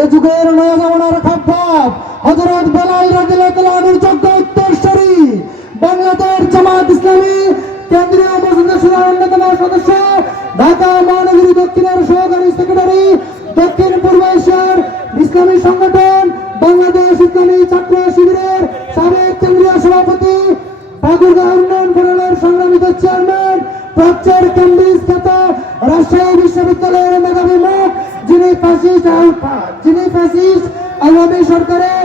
এ যুগের নয়াজমানার খাপ্পাব হজরত বেলাল রাদিয়াল্লাহু যোগ্য উত্তরসূরি। বাংলাদেশ জামাত ইসলামী কেন্দ্রীয় মসজিদের সুরার অন্যতম সদস্য, ঢাকা মহানগরী দক্ষিণের সহকারী সেক্রেটারি, দক্ষিণ পূর্ব এশিয়ার ইসলামী সংগঠন, বাংলাদেশ ইসলামী ছাত্র শিবিরের সাবেক কেন্দ্রীয় সভাপতি ঠাকুরগাঁ উন্নয়ন বোর্ডের সংগ্রামিত চেয়ারম্যান প্রাচ্যের কেমব্রিজ খ্যাত রাজশাহী ফ্যাসিস্ট যিনি ফ্যাসিস্ট আওয়ামী সরকারের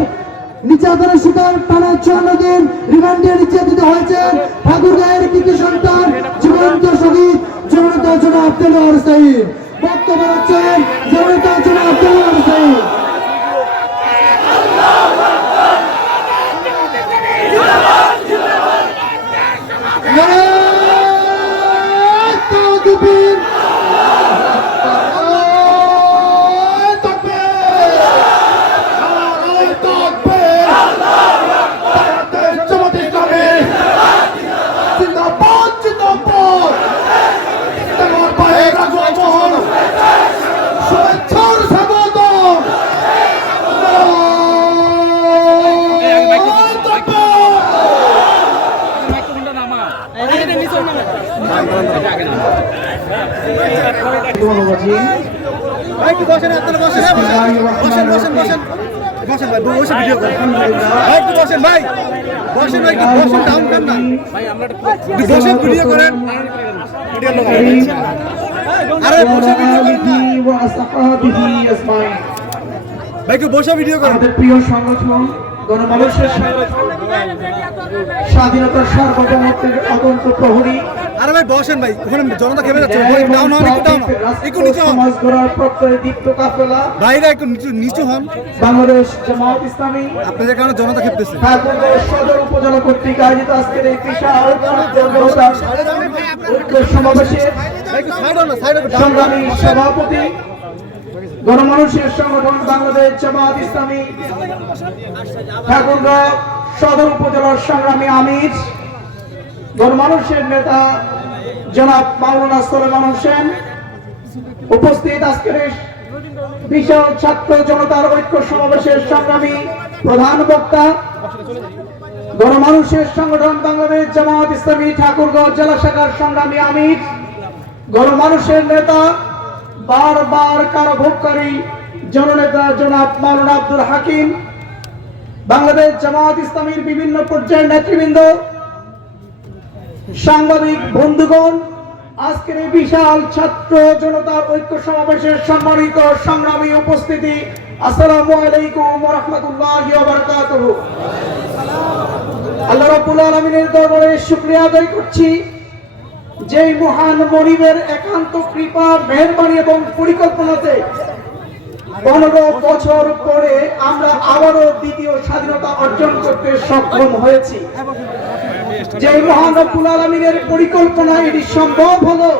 নির্যাতনের শিকার টানা চুয়ান্ন দিন রিমান্ডে নির্যাতিত হয়েছেন ঠাকুরগাঁয়ের কৃতি সন্তান, জীবন্ত শহীদ জীবন্ত জন আব্দুল সাহিদ বক্তব্য রাখছেন জীবন্ত জনা আব্দুল সাহিদ তাকবীর মাইক্রোফোনটা নামা এটা নিচে নামা এটা আগে না ভাই একটু বসেন আপনারা বসেন হ্যাঁ, বসেন বসেন বসেন বসেন বসেন ভাই বসে ভিডিও করেন। ভাই? একটু বসে ভিডিও করেন প্রিয় সংগঠন গণমানুষের স্বাধীনতার সার্বভৌমত্বের অতন্ত প্রহরী। আরে ভাই বসেন ভাই ওখানে জনতা খেপে যাচ্ছে। ভাই ডাউন হন একটু ডাউন একটু নিচু হন সমাজ গড়ার প্রত্যয়ে দীপ্ত কাফেলা। ভাইরা একটু নিচু নিচু হন। বাংলাদেশ জামাত ইসলামী আপনাদের কারণে জনতা খেপতেছে। ঠাকুরগাঁও সদর উপজেলা কর্তৃক আয়োজিত আজকের এই সংগ্রামী সভাপতি গণমানুষের সংগঠন বাংলাদেশ জামাত ইসলামী। ঠাকুরগাঁও সদর উপজেলার সংগ্রামী আমির, গণমানুষের নেতা জনাব মাওলানা সলেমান হোসেন। উপস্থিত আজকের বিশাল ছাত্র জনতার ঐক্য সমাবেশের সংগ্রামী প্রধান বক্তা, গণমানুষের সংগঠন বাংলাদেশ জামাত ইসলামী ঠাকুরগাঁও জেলা শাখার সংগ্রামী আমির, গণমানুষের নেতা বারবার কারাভোগকারী জননেতা জনাব মাওলানা আব্দুল হাকিম, বাংলাদেশ জামাত ইসলামীর বিভিন্ন পর্যায়ের নেতৃবৃন্দ, সাংবাদিক বন্ধুগণ, আজকের এই বিশাল ছাত্র জনতার ঐক্য সমাবেশের সম্মানিত সংগ্রামী উপস্থিতি, আসসালামু আলাইকুম রাহমাতুল্লাহি আল্লাহ রাব্বুল আলামিনের দরবারে শুকরিয়া আদায় করছি। যেই মহান মনিবের একান্ত কৃপা, মেহরবানি এবং পরিকল্পনাতে পনেরো বছর পরে আমরা আবারও দ্বিতীয় স্বাধীনতা অর্জন করতে সক্ষম হয়েছি। যে মহান রব্বুল আলমিনের পরিকল্পনা এটি সম্ভব হলো,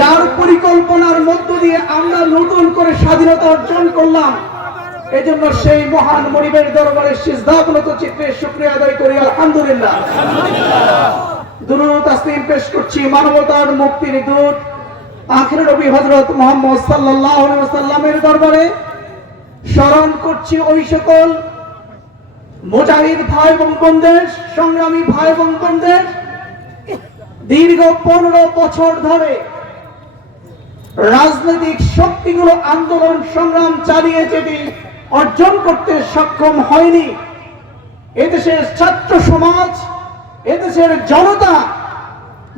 যার পরিকল্পনার মধ্য দিয়ে আমরা নতুন করে স্বাধীনতা অর্জন করলাম, এজন্য সেই মহান মনিবের দরবারে সিজদাবনত চিত্রে শুক্রিয়া আদায় করি, আলহামদুলিল্লাহ। সংগ্রামী ভাই এবং বোনদের, দীর্ঘ পনেরো বছর ধরে রাজনৈতিক শক্তিগুলো আন্দোলন, সংগ্রাম চালিয়ে যেটি অর্জন করতে সক্ষম হয়নি। এদেশের ছাত্র সমাজ এদেশের জনতা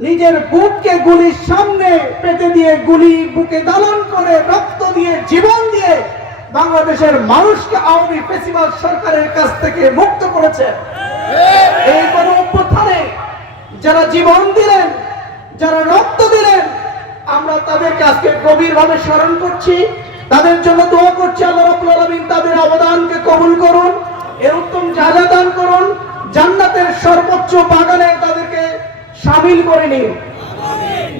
নিজের বুককে গুলির সামনে পেতে দিয়ে গুলি বুকে দালন করে, রক্ত দিয়ে, জীবন দিয়ে বাংলাদেশের মানুষকে আওয়ামী ফেসিবাদ সরকারের কাছ থেকে মুক্ত করেছে। এই গণ অভ্যুত্থানে যারা জীবন দিলেন, যারা রক্ত দিলেন, আমরা তাদেরকে আজকে গভীরভাবে স্মরণ করছি। তাদের জন্য দোয়া করছি আল্লাহ রাব্বুল আলামিন, তাদের অবদানকে কবুল করুন, এর উত্তম জায়গা দান করুন। জান্নাতের সর্বোচ্চ বাগানে তাদেরকে সামিল করে নিন।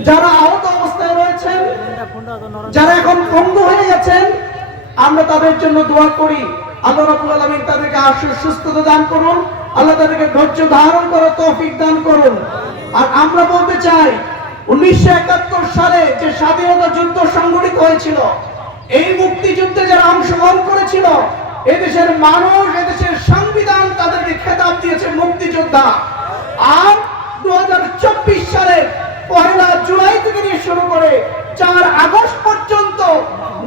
যারা আহত অবস্থায় রয়েছেন, যারা এখন পঙ্গু হয়ে গেছেন, আমরা তাদের জন্য দোয়া করি। আল্লাহ তাদেরকে সুস্থতা দান করুন। আল্লাহ তাদেরকে ধৈর্য ধারণ করার তৌফিক দান করুন। আর আমরা বলতে চাই, উনিশশো একাত্তর সালে যে স্বাধীনতা যুদ্ধ সংগঠিত হয়েছিল, এই মুক্তিযুদ্ধে যারা অংশগ্রহণ করেছিল এদেশের মানুষ, এদেশের সংবিধান তাদেরকে খেতাব দিয়েছে মুক্তিযোদ্ধা। আর দু সালের পহেলা জুলাই থেকে নিয়ে শুরু করে চার আগস্ট পর্যন্ত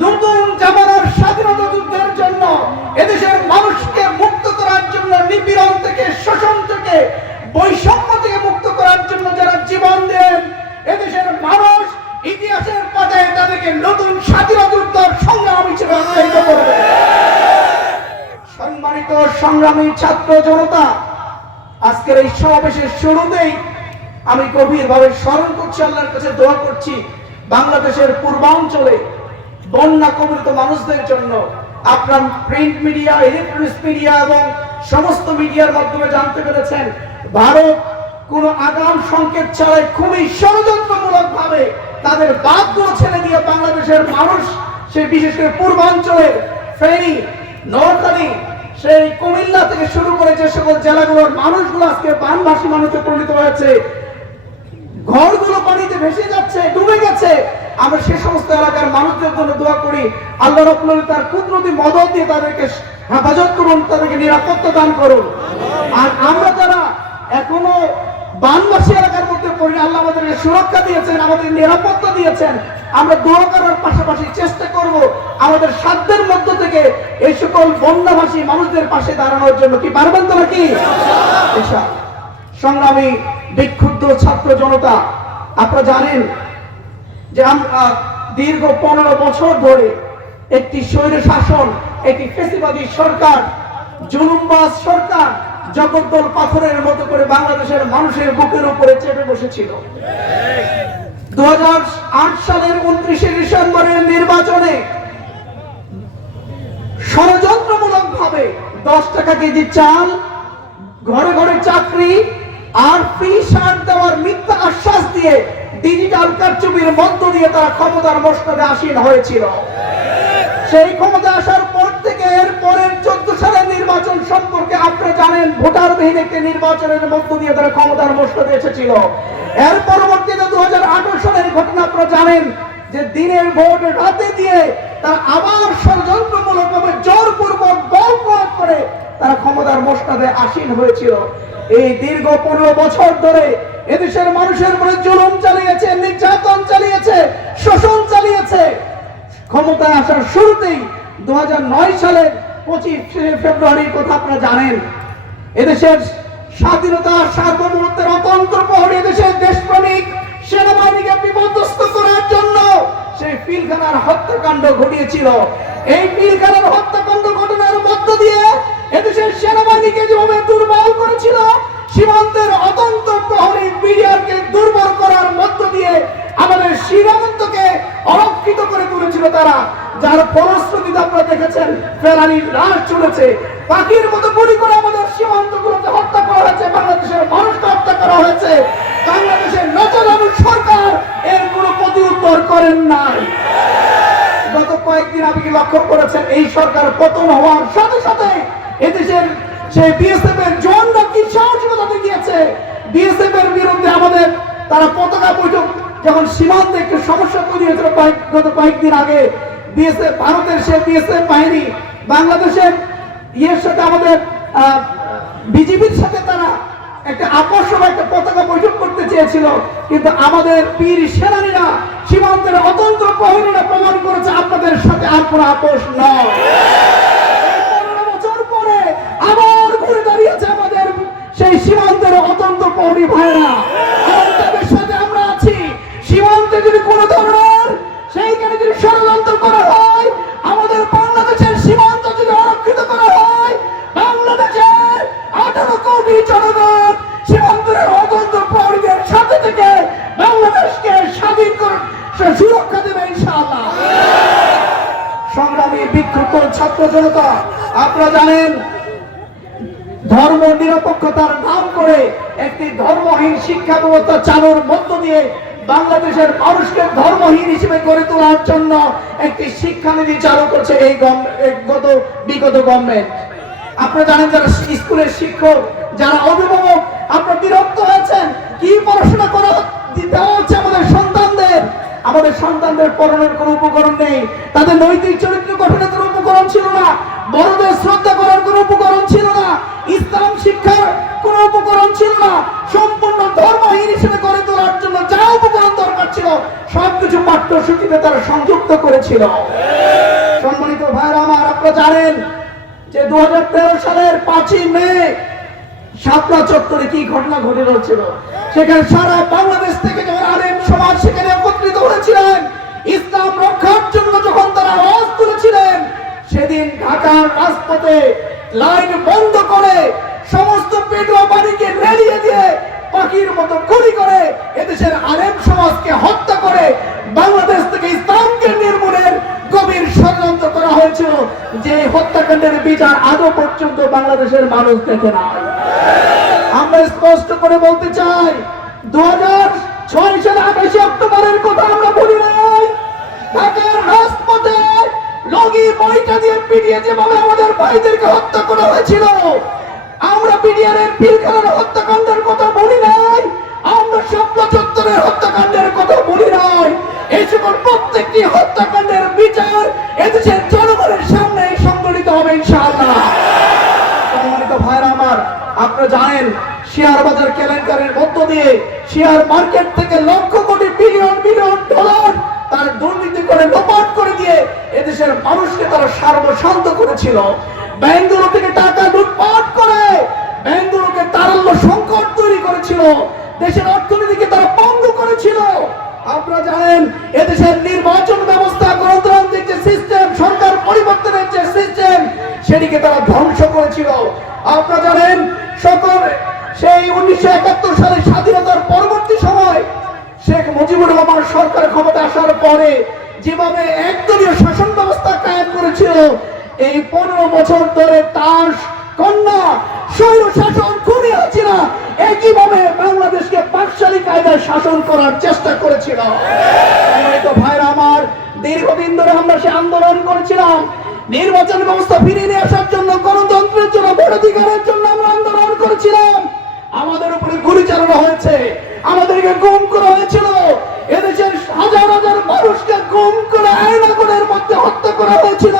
নতুন জামানার স্বাধীনতা যুদ্ধের জন্য এদেশের মানুষকে মুক্ত করার জন্য, নিপীড়ন থেকে, শোষণ থেকে, বৈষম্য থেকে মুক্ত করার জন্য যারা জীবন দেন, এদেশের মানুষ ইতিহাসের পাতায় তাদেরকে নতুন স্বাধীনতা সংগ্রাম হিসেবে আখ্যায়িত করবে। সম্মানিত সংগ্রামী ছাত্র জনতা, আজকের এই সমাবেশের শুরুতেই আমি গভীরভাবে স্মরণ করছি, আল্লাহর কাছে দোয়া করছি, বাংলাদেশের পূর্বাঞ্চলে বন্যা কবলিত মানুষদের জন্য আপনার প্রিন্ট মিডিয়া ইলেকট্রনিক্স মিডিয়া এবং সমস্ত মিডিয়ার মাধ্যমে জানতে পেরেছেন, ভারত কোন আগাম সংকেত ছাড়াই খুবই ষড়যন্ত্রমূলক ভাবে তাদের বাধ্য ছেড়ে দিয়ে বাংলাদেশের মানুষ, সে বিশেষ করে পূর্বাঞ্চলের ফেনী নোয়াখালী সেই কুমিল্লা থেকে শুরু করে যে সকল জেলাগুলোর মানুষগুলো আজকে বানভাসী মানুষে পরিণত হয়েছে, ঘরগুলো পানিতে ভেসে যাচ্ছে, ডুবে গেছে। আমরা সে সমস্ত এলাকার মানুষদের জন্য দোয়া করি, আল্লাহ রকুল তার কুদরতি মদত দিয়ে তাদেরকে হেফাজত করুন, তাদেরকে নিরাপত্তা দান করুন। আর আমরা যারা এখনও বানবাসী এলাকার মধ্যে পড়ি আল্লাহ আমাদেরকে সুরক্ষা দিয়েছেন, আমাদের নিরাপত্তা দিয়েছেন। আমরা দোয়া করার পাশাপাশি চেষ্টা করব আমাদের সাধ্যের মধ্য থেকে এই সকল বন্যাভাসী মানুষদের পাশে দাঁড়ানোর জন্য। কি পারবেন তো নাকি সংগ্রামী, বিক্ষুব্ধ ছাত্র জনতা, আপনারা জানেন যে আমরা দীর্ঘ পনেরো বছর ধরে একটি স্বৈর শাসন, একটি ফেসিবাদী সরকার, জুলুমবাজ সরকার জগদ্দল পাথরের মতো করে বাংলাদেশের মানুষের বুকের উপরে চেপে বসেছিল। দু সালের উনত্রিশে ডিসেম্বরের নির্বাচনে ষড়যন্ত্রমূলক ভাবে দশ টাকা কেজি চাল, ঘরে ঘরে চাকরি আর ফ্রি সার দেওয়ার মিথ্যা আশ্বাস দিয়ে ডিজিটাল কারচুপির মধ্য দিয়ে তারা ক্ষমতার মস্তদে আসীন হয়েছিল। সেই ক্ষমতা আসার পর থেকে এর পরের চোদ্দ সালের নির্বাচন সম্পর্কে আপনারা জানেন, ভোটারবিহীন একটি নির্বাচনের মধ্য দিয়ে তারা ক্ষমতার মস্তদে এসেছিল। এর পরবর্তীতে দু সালের ঘটনা আপনারা জানেন যে দিনের ভোট রাতে দিয়ে তারা আবার ষড়যন্ত্রমূলক ভাবে জোরপূর্বক বল প্রয়োগ করে তারা ক্ষমতার মস্তদে আসীন হয়েছিল। এই দীর্ঘ পনেরো বছর ধরে এদেশের মানুষের উপরে জুলুম চালিয়েছে, নির্যাতন চালিয়েছে, শোষণ চালিয়েছে। ক্ষমতায় আসার শুরুতেই দু সালের পঁচিশে ফেব্রুয়ারির কথা আপনারা জানেন। এদেশের স্বাধীনতা সার্বভৌমত্বের অতন্ত্র প্রহরী এদেশের দেশপ্রেমিক সেনাবাহিনীকে বিপদস্ত করার জন্য সেই পিলখানার হত্যাকাণ্ড ঘটিয়েছিল। এই পিলখানার হত্যাকাণ্ড ঘটনার মধ্য দিয়ে এদেশের সেনাবাহিনীকে যেভাবে দুর্বল করেছিল, সীমান্তের অতন্ত্র প্রহরী বিডিআরকে দুর্বল করার মধ্য দিয়ে আমাদের সীমান্তকে অরক্ষিত করে তুলেছিল তারা। যার ফলশ্রুতিতে আপনারা দেখেছেন ফেরানির লাশ চলেছে। পাখির মতো গুলি করে আমাদের সীমান্তগুলোকে হত্যা করা হয়েছে, বাংলাদেশের মানুষকে হত্যা করা হয়েছে। বাংলাদেশের নতুন সরকার এর কোনো প্রতি উত্তর করেন নাই। গত কয়েকদিন আপনি লক্ষ্য করেছেন, এই সরকার পতন হওয়ার সাথে সাথে এদেশের সেই বিএসএফ এর জওয়ানরা কি সাহসিকতা দেখিয়েছে? বিএসএফ এর বিরুদ্ধে আমাদের তারা পতাকা বৈঠক যখন সীমান্তে একটু সমস্যা তৈরি হয়েছিল কয়েক গত কয়েকদিন আগে ভারতের সে বাহিনী, বাংলাদেশের ইয়ের সাথে আমাদের সাথে তারা একটা আকর্ষণ একটা পতাকা বৈঠক করতে চেয়েছিল। কিন্তু আমাদের সেনানীরা, সীমান্তের অতন্ত্র প্রহরীরা প্রমাণ করেছে আপনাদের সাথে আর কোনো আপোষ নয়। বছর পরে আবার ঘুরে দাঁড়িয়েছে আমাদের সেই সীমান্তের অতন্ত্র প্রহরী ভাইরা তাদের সাথে আমরা আছি। সীমান্তে যদি কোনো ধরনের ধর্মহীন শিক্ষা ব্যবস্থা চালুর মধ্য দিয়ে বাংলাদেশের মানুষকে ধর্মহীন হিসেবে গড়ে তোলার জন্য একটি শিক্ষানীতি চালু করছে আপনারা জানেন যারা স্কুলের শিক্ষক যারা অভিভাবক, আপনারা বিরক্ত হয়েছেন? কি পড়াশোনা করা দেওয়া হচ্ছে আমাদের সন্তানদের? আমাদের সন্তানদের পড়ানোর কোনো উপকরণ নেই। তাদের নৈতিক চরিত্র গঠনের কোনো উপকরণ ছিল না। বড়দের শ্রদ্ধা করার কোনো উপকরণ ছিল না। ইসলাম শিক্ষার উপকরণ ছিল না। সম্পূর্ণ ধর্মহীন হিসেবে গড়ে তোলার জন্য যা উপকরণ দরকার ছিল, সবকিছু পাঠ্যসূচিতে তারা সংযুক্ত করেছিল। সম্মানিত ভাইরা আমার, আপনারা জানেন যে দু হাজার তেরো সালের পাঁচই মে শাপলা চত্বরে কি ঘটনা ঘটে রয়েছিল? সেখানে সারা বাংলাদেশ থেকে যখন আলেম সমাজ সেখানে একত্রিত হয়েছিলেন, ইসলাম রক্ষার জন্য যখন তারা আওয়াজ তুলেছিলেন, সেদিন ঢাকার রাজপথে লাইন বন্ধ করে সমস্ত পেটুয়া পানিকে লেলিয়ে দিয়ে পাখির মতো গুলি করে এদেশের আলেম সমাজকে হত্যা করে বাংলাদেশ থেকে ইসলামকে নির্মূলের গভীর ষড়যন্ত্র করা হয়েছিল। যে হত্যাকাণ্ডের বিচার আজও পর্যন্ত বাংলাদেশের মানুষ দেখে নাই। করা হয়েছিল। আমরা পিডিআরের পিলখানার হত্যাকাণ্ডের কথা বলি নাই। আমরা স্বপ্ন চত্বরের হত্যাকাণ্ডের কথা বলি নাই। এই সকল প্রত্যেকটি হত্যাকাণ্ডের বিচার এদেশের জনগণের সামনে সংগঠিত হবে ইনশাআল্লাহ। ভাইরা আমার, আপনারা জানেন, শেয়ার বাজার কেলেঙ্কারির মধ্য দিয়ে শেয়ার মার্কেট থেকে lakh crore billion billion dollar তার দুর্নীতি করে লোপাট করে দিয়ে এদেশের মানুষকে তারা সর্বশান্ত করেছিল। ব্যাংকগুলো থেকে টাকা লুটপাট করে। ব্যাংকগুলোকে তারল্য সংকট তৈরি করেছিল। দেশের অর্থনীতিকে তারা বন্ধ করেছিল। আপনারা জানেন, এদেশের নির্বাচন ব্যবস্থা, গণতান্ত্রিক যে সিস্টেম, সরকার পরিবর্তনের যে সিস্টেম, সেটিকে তারা ধ্বংস করেছিল। আপনারা জানেন, সকল সেই উনিশশো একাত্তর সালের স্বাধীনতার পরবর্তী সময় শেখ মুজিবুর রহমান সরকার ক্ষমতা আসার পরে যেভাবে একদলীয় শাসন ব্যবস্থা কায়েম করেছিল এই পনেরো বছর ধরে তার কন্যা স্বৈর শাসন হচ্ছিল একইভাবে বাংলাদেশকে পাকশালী কায়দায় শাসন করার চেষ্টা করেছিল। ভাইরা আমার, দীর্ঘদিন ধরে আমরা সে আন্দোলন করেছিলাম। নির্বাচন ব্যবস্থা ফিরিয়ে নিয়ে আসার জন্য, গণতন্ত্রের জন্য ভোটাধিকারের জন্য আমরা আন্দোলন করেছিলাম। আমাদের উপরে গুলি চালানো হয়েছে, আমাদেরকে গুম করা হয়েছিল। এদেশের হাজার হাজার মানুষকে গুম করে আয়নাগুলের মধ্যে হত্যা করা হয়েছিল।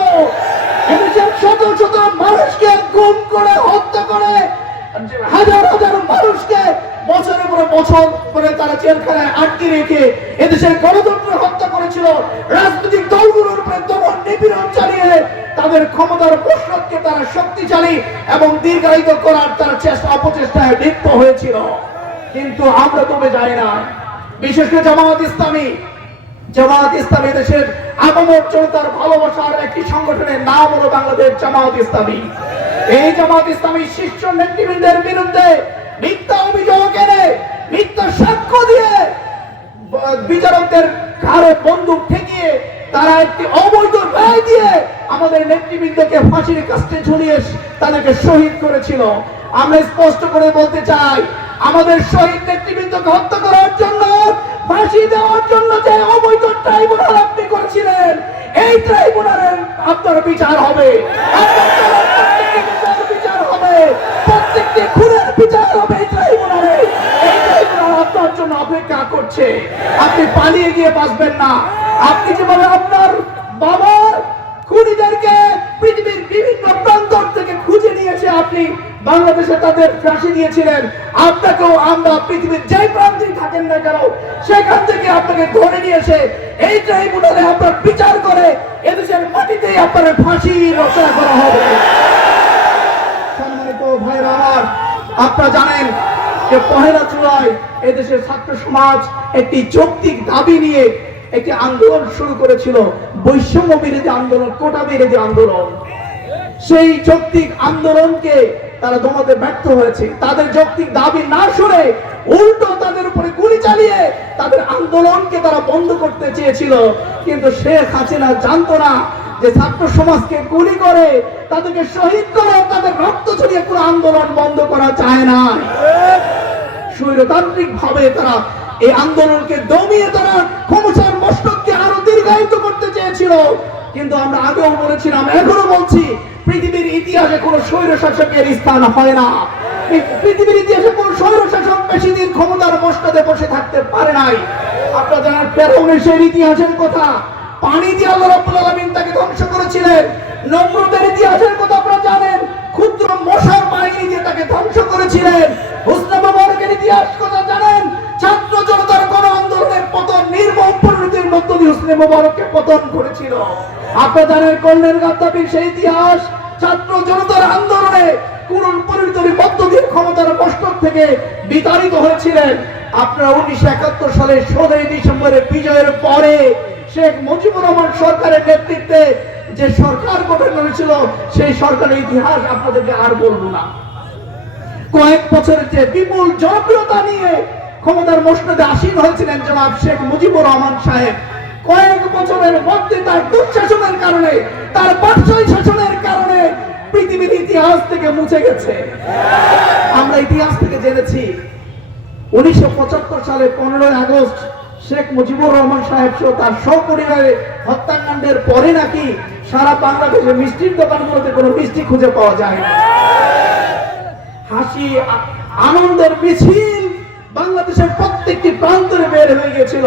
বছর করে তারা জেলখানায় আটকে রেখে এদেশের গণতন্ত্র হত্যা করেছিল। রাজনৈতিক দলগুলোর উপরে দমন নিপীড়ন চালিয়ে তাদের ক্ষমতার প্রশ্নকে তারা শক্তিশালী এবং দীর্ঘায়িত করার তারা চেষ্টা, অপচেষ্টায় লিপ্ত হয়েছিল। কিন্তু আমরা তবে যাই না, বিশেষ করে জামাত ইসলামী। জামাত ইসলামী দেশের আগমন জনতার ভালোবাসার একটি সংগঠনের নাম হলো বাংলাদেশ জামাত ইসলামী। এই জামাত ইসলামী শীর্ষ নেতৃবৃন্দের বিরুদ্ধে মিথ্যা অভিযোগ এনে মিথ্যা সাক্ষ্য দিয়ে ব- বিচারকদের ঘাড়ে বন্দুক ঠেকিয়ে তারা একটি অবৈধ রায় দিয়ে আমাদের নেতৃবৃন্দকে ফাঁসির কাছে ঝুলিয়ে তাদেরকে শহীদ করেছিল। আমরা স্পষ্ট করে বলতে চাই, আমাদের শহীদ নেতৃবৃন্দকে হত্যা করার জন্য, ফাঁসি দেওয়ার জন্য যে অবৈধ ট্রাইব্যুনাল আপনি করেছিলেন, এই ট্রাইব্যুনালের আপনার বিচার হবে। বিচার হবে, প্রত্যেকটি খুনের বিচার হবে এই ট্রাইব্যুনালে এই ট্রাইব্যুনাল আপনার জন্য অপেক্ষা করছে? আপনি পালিয়ে গিয়ে বাঁচবেন না। আপনি যেভাবে আপনার বাবার খুনিদেরকে পৃথিবীর বিভিন্ন প্রান্ত থেকে খুঁজে নিয়েছে, আপনি বাংলাদেশে তাদের ফাঁসি দিয়েছিলেন। আপনাকেও আমরা পৃথিবীর যে প্রান্তেই থাকেন না কেন, সেখান থেকে আপনাকে ধরে নিয়ে এসে এই ট্রাইব্যুনালে আপনার বিচার করে এদেশের মাটিতেই আপনার ফাঁসি রচনা করা হবে। সম্মানিত ভাইরা আমার, আপনারা জানেন যে পহেলা জুলাই, এদেশের ছাত্র সমাজ একটি যৌক্তিক দাবি নিয়ে একটি আন্দোলন শুরু করেছিল। বৈষম্য বিরোধী আন্দোলন, কোটা বিরোধী আন্দোলন। সেই যৌক্তিক আন্দোলনকে তারা দমাতে ব্যর্থ হয়েছে। তাদের যৌক্তিক দাবি না শুনে উল্টো তাদের উপরে গুলি চালিয়ে তাদের আন্দোলনকে তারা বন্ধ করতে চেয়েছিল। কিন্তু শেখ হাসিনা জানতো না যে ছাত্র সমাজকে গুলি করে, তাদেরকে শহীদ করে, তাদের রক্ত ছড়িয়ে কোনো আন্দোলন বন্ধ করা যায় না। স্বৈরতান্ত্রিক ভাবে তারা এই আন্দোলনকে দমিয়ে তারা ক্ষমতার মস্তককে আরও দীর্ঘায়িত করতে চেয়েছিল। কিন্তু আমরা আগেও বলেছিলাম, এখনও বলছি, পৃথিবীর ইতিহাসে কোনো স্বৈর শাসকের স্থান হয় না। পৃথিবীর ইতিহাসে কোন স্বৈর শাসক বেশি দিন ক্ষমতার মস্তকে বসে থাকতে পারে নাই। আপনারা জানেন ফেরাউনের সেই ইতিহাসের কথা। পানি দিয়ে আল্লাহ রাব্বুল আলামিন তাকে ধ্বংস করেছিলেন। নমরুদের ইতিহাসের কথা আপনারা জানেন, ক্ষুদ্র মশার বাহিনী দিয়ে তাকে ধ্বংস করেছিলেন। হুসনা মুবারকের ইতিহাস কথা জানেন, ছাত্র জনতার গণ আন্দোলনের পতন, নির্মম পরিণতির মধ্য দিয়ে হুসনে মুবারককে পতন করেছিল। আপনারা জানেন কর্নেল গাদ্দাফির সেই ইতিহাস, ছাত্র জনতার আন্দোলনে কোন পরিণতির মধ্য দিয়ে ক্ষমতার কষ্ট থেকে বিতাড়িত হয়েছিলেন। আপনারা উনিশশো একাত্তর সালে ষোলোই ডিসেম্বরে বিজয়ের পরে শেখ মুজিবুর রহমান সরকারের নেতৃত্বে যে সরকার গঠন হয়েছিল সেই সরকারের ইতিহাস আপনাদেরকে আর বলব না। কয়েক বছরের যে বিপুল জনপ্রিয়তা নিয়ে ক্ষমতার মসনদে আসীন হয়েছিলেন জনাব শেখ মুজিবুর রহমান সাহেব, কয়েক বছরের মধ্যে তার দুঃশাসনের কারণে, তার বাদশাহী শাসনের কারণে পৃথিবীর ইতিহাস থেকে মুছে গেছে। আমরা ইতিহাস থেকে জেনেছি, উনিশশো পঁচাত্তর সালে পনেরোই আগস্ট শেখ মুজিবুর রহমান সাহেব সহ তার সপরিবারে হত্যাকাণ্ডের পরে নাকি সারা বাংলাদেশে মিষ্টির দোকানগুলোতে কোনো মিষ্টি খুঁজে পাওয়া যায় না। হাসি, আনন্দের মিছিল বাংলাদেশের প্রত্যেকটি প্রান্তরে বের হয়ে গেছিল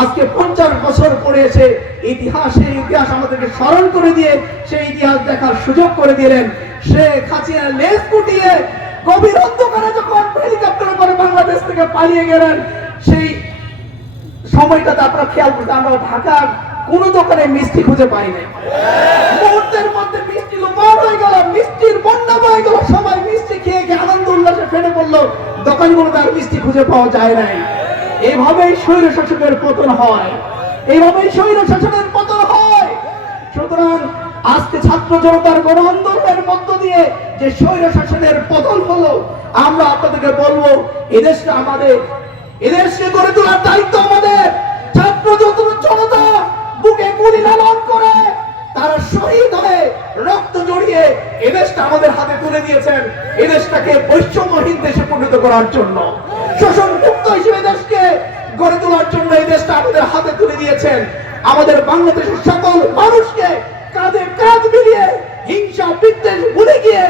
আজকে পঞ্চাশ বছর পরে এসে ইতিহাস, সেই ইতিহাস আমাদেরকে স্মরণ করে দিয়ে সেই ইতিহাস দেখার সুযোগ করে দিলেন সে খাচিয়া লেজ গুটিয়ে গভীর অন্ধকারে যখন হেলিকপ্টারে করে বাংলাদেশ থেকে পালিয়ে গেলেন সময়টাতে আপনারা খেয়াল করতে আমরা ঢাকার কোন দোকানে মিষ্টি খুঁজে পাই নাই। মুহূর্তের মধ্যে মিষ্টি লোপার হয়ে গেল, মিষ্টির বন্যা হয়ে গেল, সবাই মিষ্টি খেয়ে খেয়ে আনন্দ উল্লাসে ফেটে পড়ল। দোকানগুলোতে আর মিষ্টি খুঁজে পাওয়া যায় নাই। এইভাবেই স্বৈর শাসকের পতন হয়। এইভাবেই স্বৈর শাসনের পতন হয়। সুতরাং আজকে ছাত্র জনতার গণ আন্দোলনের মধ্য দিয়ে যে স্বৈর শাসনের পতন হলো, আমরা আপনাদেরকে বলব, এদেশটা আমাদের এদেশকে গড়ে তোলার দায়িত্ব আমাদের। ছাত্র জনতা বুকে গুলি লালন করে, তারা শহীদ হয়ে রক্ত জড়িয়ে এদেশটা আমাদের হাতে তুলে দিয়েছেন। এদেশটাকে বৈষম্যহীন দেশে পরিণত করার জন্য। শোষণ মুক্ত হিসেবে দেশকে গড়ে তোলার জন্য এই দেশটা আমাদের হাতে তুলে দিয়েছেন। আমাদের বাংলাদেশের সকল মানুষকে কাঁধে কাঁধ মিলিয়ে হিংসা বিদ্বেষ ভুলে গিয়ে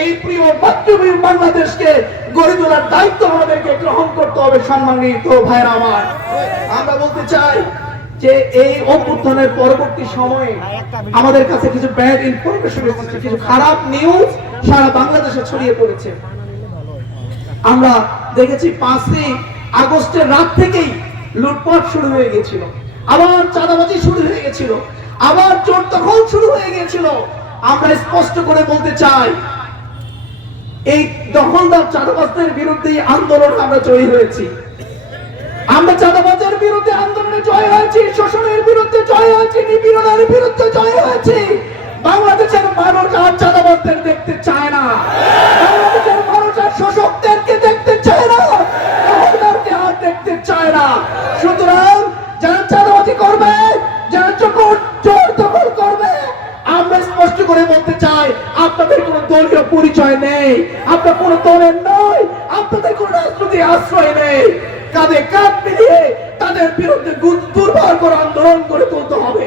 এই প্রিয় মাতৃভূমি বাংলাদেশকে গড়ে তোলার দায়িত্ব আমাদেরকে গ্রহণ করতে হবে, সম্মানিত ভাইরা আমার। আমরা বলতে চাই যে এই অভ্যুত্থানের পরবর্তী সময়ে আমাদের কাছে কিছু ব্যাড ইনফরমেশন এসেছে, কিছু খারাপ নিউজ সারা বাংলাদেশে ছড়িয়ে পড়েছে। আমরা দেখেছি পাঁচই আগস্টের রাত থেকেই লুটপাট শুরু হয়ে গেছিল আবার চাঁদাবাজি শুরু হয়ে গেছিল আবার চোর দখল শুরু হয়ে গেছিল আমরা স্পষ্ট করে বলতে চাই, এই দখলদার চাঁদাবাজদের বিরুদ্ধে আন্দোলন আমরা জয়ী হয়েছি। আমরা চাঁদাবাজের বিরুদ্ধে আন্দোলনে জয় হয়েছি, শোষণের বিরুদ্ধে জয় হয়েছি, নিপীড়নের বিরুদ্ধে জয় হয়েছি। বাংলাদেশের মানুষ আর চাঁদাবাজদের দেখতে চায় না। বাংলাদেশের আশ্রয় নেই। কাঁধে কাঁধ মিলিয়ে তাদের বিরুদ্ধে দুর্বার করে আন্দোলন করে তুলতে হবে।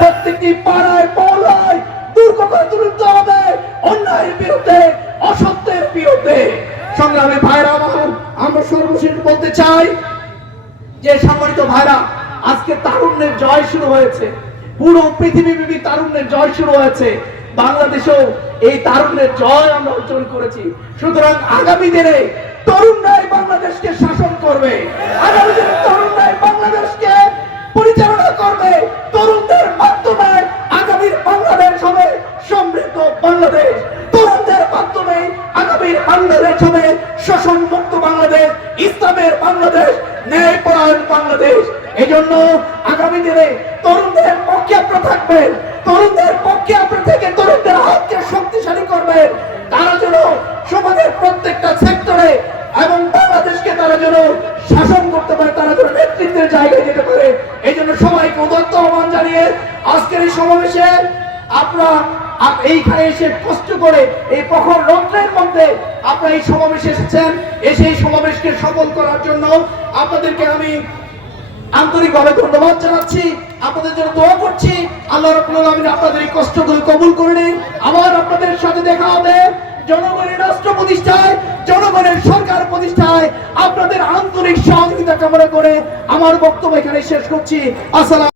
প্রত্যেকটি পাড়ায় মহল্লায় দুর্গ করে তুলতে হবে। অন্যায়ের বিরুদ্ধে, অসত্যের বিরুদ্ধে। সংগ্রামী ভাইরা আমার, আমরা সর্বশেষ বলতে চাই যে সম্মানিত ভাইরা, আজকে তারুণ্যের জয় শুরু হয়েছে। পুরো পৃথিবীব্যাপী তারুণ্যের জয় শুরু হয়েছে। বাংলাদেশেও এই তারুণ্যের জয় আমরা অর্জন করেছি। সুতরাং আগামী দিনে তরুণরাই বাংলাদেশকে শাসন করবে। আগামী দিনে তরুণরাই বাংলাদেশকে পরিচালনা করবে। তরুণদের মাধ্যমে আগামীর বাংলাদেশ হবে সমৃদ্ধ বাংলাদেশ। তরুণদের মাধ্যমে আগামীর বাংলাদেশ হবে শোষণ মুক্ত বাংলাদেশ। ইসলামের বাংলাদেশ ন্যায় পরায়ণ বাংলাদেশ। এই জন্য আগামী দিনে তরুণদের পক্ষে আপনারা থাকবেন। তরুণদের পক্ষে আপনারা থেকে তরুণদের হাতকে শক্তিশালী করবেন। তারা যেন সমাজের প্রত্যেকটা সেক্টরে এবং বাংলাদেশকে তারা যেন শাসন করতে পারে, তারা যেন নেতৃত্বের জায়গায় যেতে পারে, এই জন্য সবাইকে উদত্ত আহ্বান জানিয়ে আজকের এই সমাবেশে আপনারা এইখানে এসে কষ্ট করে এই প্রখর মধ্যে আপনারা এই সমাবেশে এসেছেন। এসে এই সমাবেশকে সফল করার জন্য আপনাদেরকে আমি আন্তরিকভাবে ধন্যবাদ জানাচ্ছি। আপনাদের জন্য দোয়া করছি। আল্লাহ আপনাদের এই কষ্টগুলো কবুল করে নিন। আবার আপনাদের সাথে দেখা হবে। জনগণের রাষ্ট্র প্রতিষ্ঠায়, জনগণের সরকার প্রতিষ্ঠায় আপনাদের আন্তরিক সহযোগিতা কামনা করে আমার বক্তব্য এখানে শেষ করছি। আসসালাম